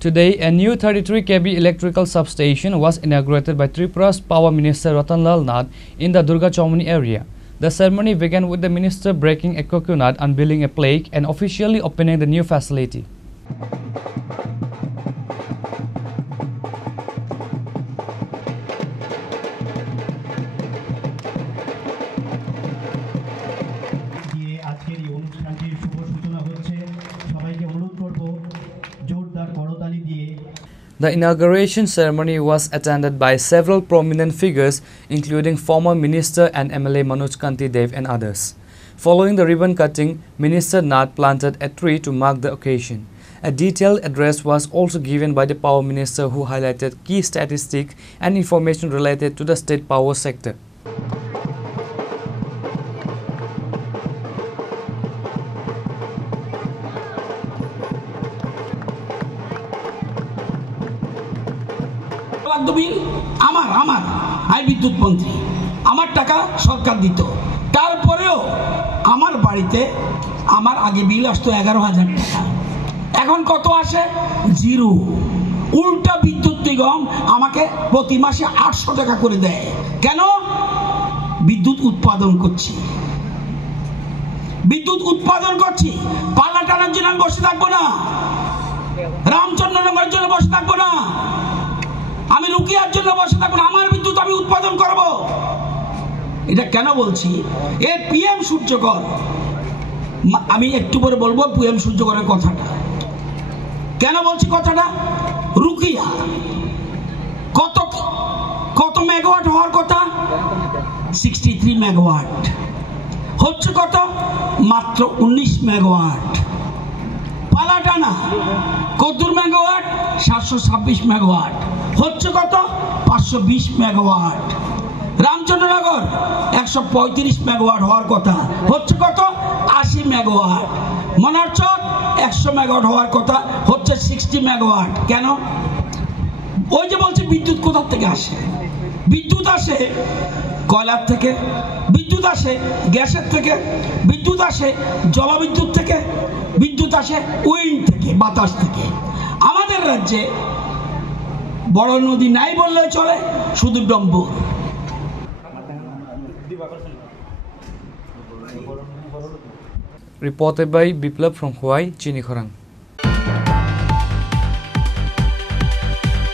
Today, a new 33 kV electrical substation was inaugurated by Tripura's Power Minister Ratanlal Nath in the Durga Chaumoni area. The ceremony began with the minister breaking a coconut, unveiling a plaque, and officially opening the new facility. The inauguration ceremony was attended by several prominent figures, including former Minister and MLA Manoj Kanti Dev and others. Following the ribbon cutting, Minister Nath planted a tree to mark the occasion. A detailed address was also given by the Power Minister, who highlighted key statistics and information related to the state power sector. আমি বিদ্যুৎ মন্ত্রী, আমার টাকা সরকার দিত, তারপরেও আমার বাড়িতে আমার আগে বিল আসতো 11,000 টাকা, এখন কত আসে? জিরো। উল্টা বিদ্যুৎ নিগম আমাকে প্রতি মাসে 800 টাকা করে দেয়। কেন? বিদ্যুৎ উৎপাদন করছি, পাল্লা টানার জন্য আমি বসে থাকবো না, রামচন্দ্রনগরের জন্য বসে থাকবো না, আমি রুকিয়ার জন্য বসে থাকবো না, আমার বিদ্যুৎ আমি উৎপাদন করব। এটা কেন বলছি? এর পিএম সূর্যকর, আমি একটু পরে বলবো পিএম সূর্যকরের কথাটা। কেন বলছি কথাটা? রুকিয়া কত মেগাওয়াট হওয়ার কথা? 63 মেগাওয়াট, হচ্ছে কত? মাত্র 19 মেগাওয়াট। পালাটানা কত মেগাওয়াট? 726 মেগাওয়াট, হচ্ছে কত? 520 মেগাওয়াট। রামচন্দ্রনগর 135 মেগাওয়াট হওয়ার কথা, হচ্ছে কত? 80 মেগাওয়াট। মনারচক 100 মেগাওয়াট হওয়ার কথা, হচ্ছে 60 মেগাওয়াট। কেন? ওই যে বলছি বিদ্যুৎ কোথা থেকে আসে? বিদ্যুৎ আসে কয়লার থেকে, বিদ্যুৎ আসে গ্যাসের থেকে, বিদ্যুৎ আসে জলবিদ্যুৎ থেকে, বিদ্যুৎ আসে উইন্ড থেকে, বাতাস থেকে। আমাদের রাজ্যে বড় নদী নাই বললে চলে, শুধু Dambar. Reported by Biplab from Hawaii, Chini Khorang.